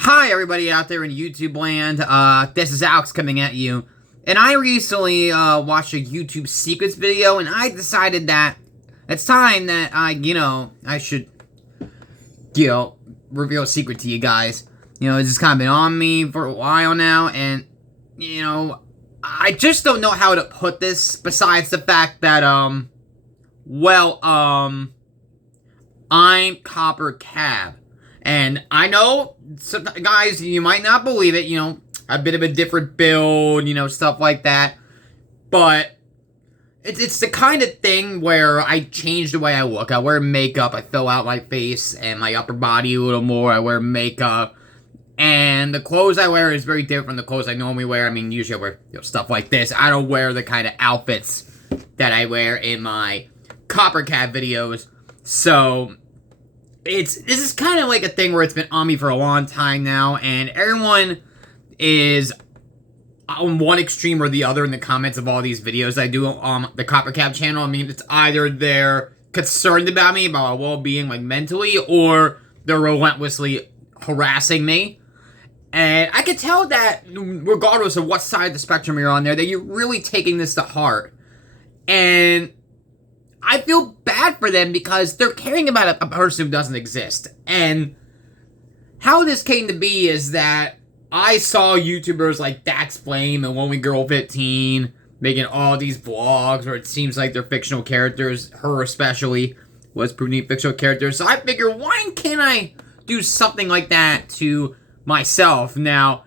Hi everybody out there in YouTube land, this is Alex coming at you, and I recently watched a YouTube secrets video, and I decided that it's time that I should, reveal a secret to you guys. It's just kind of been on me for a while now, and, I just don't know how to put this besides the fact that, I'm CopperCab. And I know, some guys, you might not believe it, a bit of a different build, stuff like that. But it's the kind of thing where I change the way I look. I wear makeup, I fill out my face and my upper body a little more. I wear makeup. And the clothes I wear is very different from the clothes I normally wear. I mean, usually I wear stuff like this. I don't wear the kind of outfits that I wear in my CopperCab videos. So this is kind of like a thing where it's been on me for a long time now, and everyone is on one extreme or the other in the comments of all these videos I do on the CopperCab channel. I mean, it's either they're concerned about me, about my well-being, like mentally, or they're relentlessly harassing me. And I can tell that, regardless of what side of the spectrum you're on there, that you're really taking this to heart. And I feel bad for them because they're caring about a person who doesn't exist. And how this came to be is that I saw YouTubers like That's Flame and Lonely Girl 15 making all these vlogs where it seems like they're fictional characters. Her especially was proving fictional characters. So I figured, why can't I do something like that to myself? Now,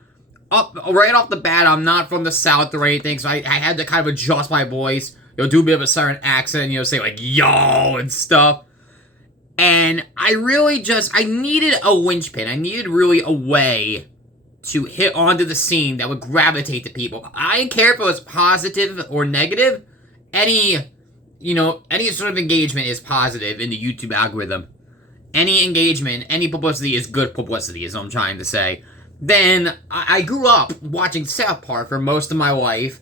right off the bat, I'm not from the South or anything, so I had to kind of adjust my voice. Do a bit of a southern accent, say like, yo, and stuff. And I really I needed a linchpin. I needed really a way to hit onto the scene that would gravitate to people. I didn't care if it was positive or negative. Any sort of engagement is positive in the YouTube algorithm. Any engagement, any publicity is good publicity, is what I'm trying to say. Then, I grew up watching South Park for most of my life.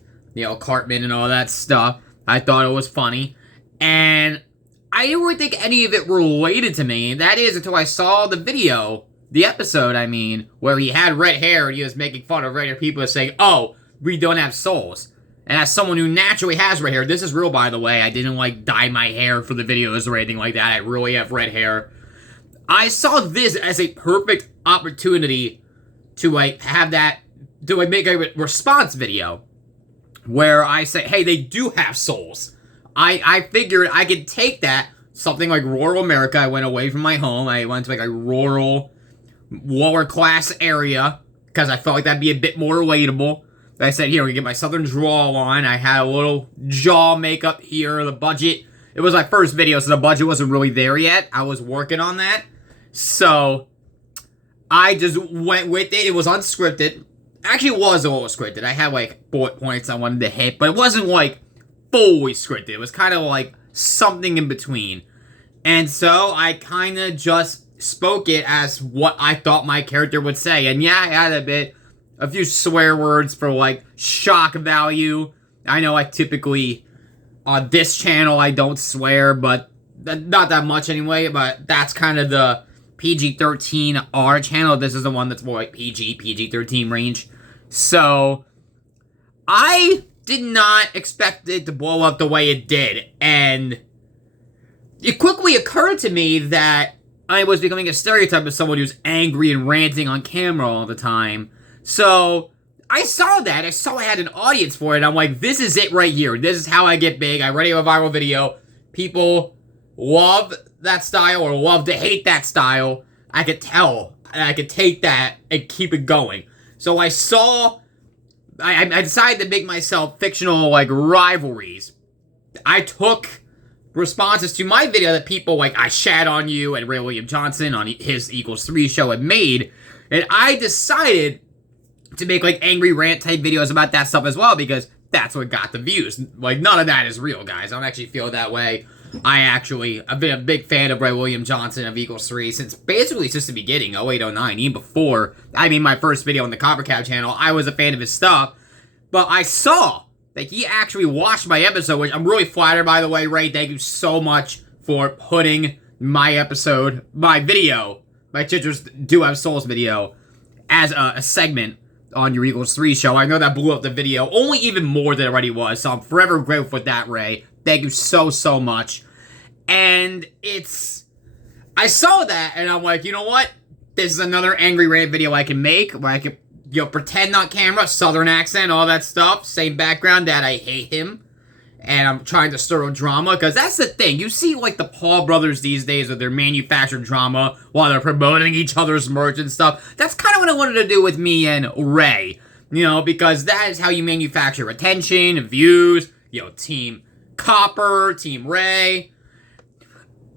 Cartman and all that stuff. I thought it was funny, and I didn't really think any of it related to me. That is, until I saw the video, the episode, I mean, where he had red hair and he was making fun of red hair people saying, oh, we don't have souls. And as someone who naturally has red hair, this is real, by the way, I didn't, dye my hair for the videos or anything like that. I really have red hair. I saw this as a perfect opportunity to, have that, to, make a response video where I say, hey, they do have souls. I figured I could take that, something like rural America. I went away from my home. I went to, a rural, lower-class area, because I felt like that'd be a bit more relatable. I said, here, we get my southern drawl on. I had a little jaw makeup here, the budget. It was my first video, so the budget wasn't really there yet. I was working on that. So, I just went with it. It was unscripted. Actually, it was a little scripted. I had, bullet points I wanted to hit, but it wasn't, fully scripted. It was kind of, something in between. And so, I kind of just spoke it as what I thought my character would say. And yeah, I had a few swear words for, shock value. I know I typically, on this channel, I don't swear, but not that much anyway, but that's kind of the PG-13R channel. This is the one that's more PG-13 range. So, I did not expect it to blow up the way it did. And it quickly occurred to me that I was becoming a stereotype of someone who's angry and ranting on camera all the time. So, I saw that. I saw I had an audience for it. I'm like, this is it right here. This is how I get big. I already have a viral video. People love that style or love to hate that style. I could tell. And I could take that and keep it going. So I decided to make myself fictional, rivalries. I took responses to my video that people, I shat on you and Ray William Johnson on his Equals 3 show had made. And I decided to make, angry rant type videos about that stuff as well, because that's what got the views. None of that is real, guys. I don't actually feel that way. I've been a big fan of Ray William Johnson of Equals 3 since the beginning, 08, 09, even before I made my first video on the CopperCab channel. I was a fan of his stuff, but I saw that he actually watched my episode, which I'm really flattered, by the way, Ray. Thank you so much for putting my video, my Chitchers Do Have Souls video, as a segment on your Eagles 3 show. I know that blew up the video, only even more than it already was, so I'm forever grateful for that, Ray. Thank you so much. And I saw that, and I'm like, you know what? This is another Angry Ray video I can make, where I can, pretend on camera, southern accent, all that stuff, same background, that I hate him. And I'm trying to stir up drama, because that's the thing. You see, like, the Paul brothers these days with their manufactured drama while they're promoting each other's merch and stuff. That's kind of what I wanted to do with me and Ray. Because that is how you manufacture attention, views, Team Copper, Team Ray.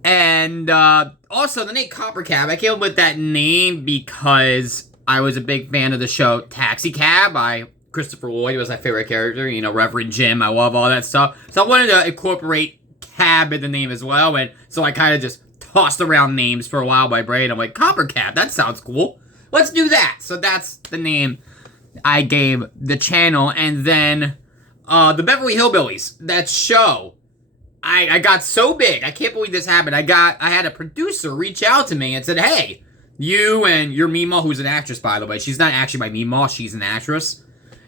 And, also, the name CopperCab, I came up with that name because I was a big fan of the show Taxi Cab by Christopher Lloyd. Was my favorite character, Reverend Jim. I love all that stuff. So I wanted to incorporate cab in the name as well, and so I kind of just tossed around names for a while in my brain. I'm like, CopperCab, that sounds cool. Let's do that. So that's the name I gave the channel. And then, the Beverly Hillbillies, that show, I got so big. I can't believe this happened. I had a producer reach out to me and said, hey, you and your Meemaw, who's an actress, by the way. She's not actually my Meemaw, she's an actress.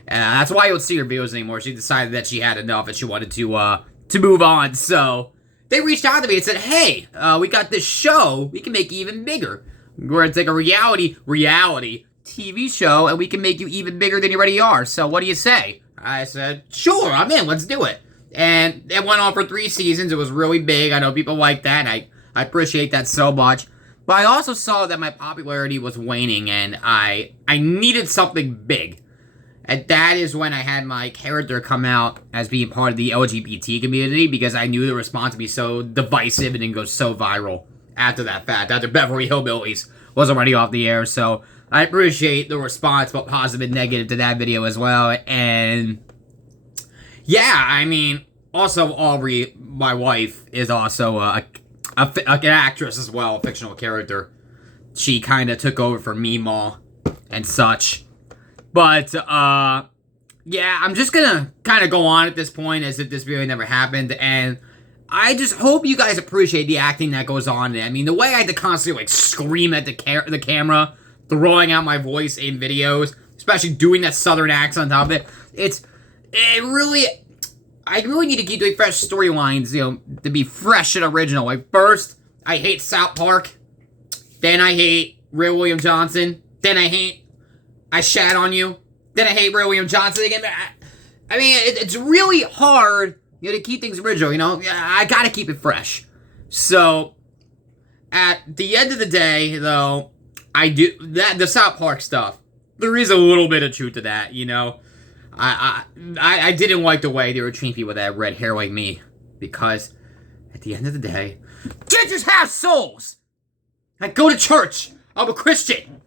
That's why I don't see her videos anymore. She decided that she had enough and she wanted to move on. So they reached out to me and said, hey, we got this show. We can make you even bigger. We're going to take a reality TV show and we can make you even bigger than you already are. So what do you say? I said, sure, I'm in. Let's do it. And it went on for 3 seasons. It was really big. I know people like that, and I appreciate that so much. But I also saw that my popularity was waning, and I needed something big. And that is when I had my character come out as being part of the LGBT community, because I knew the response would be so divisive and then go so viral after that fact, after Beverly Hillbillies was already off the air. So I appreciate the response, both positive and negative, to that video as well. And yeah, I mean, also Aubrey, my wife, is also an actress as well, a fictional character. She kind of took over for Meemaw and such. But, yeah, I'm just gonna kind of go on at this point as if this video never happened, and I just hope you guys appreciate the acting that goes on in it. I mean, the way I had to constantly, like, scream at the camera, throwing out my voice in videos, especially doing that southern accent on top of it, I really need to keep doing fresh storylines, to be fresh and original. Like, first, I hate South Park, then I hate Ray William Johnson, then I shat on you, then I hate Ray William Johnson again. I mean, it's really hard, to keep things original, I gotta keep it fresh. So, at the end of the day, though, the South Park stuff, there is a little bit of truth to that, I didn't like the way they were treating people that had red hair like me, because at the end of the day, gingers have souls! I go to church! I'm a Christian!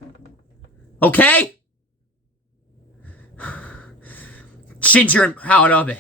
Okay? Ginger, I'm proud of it.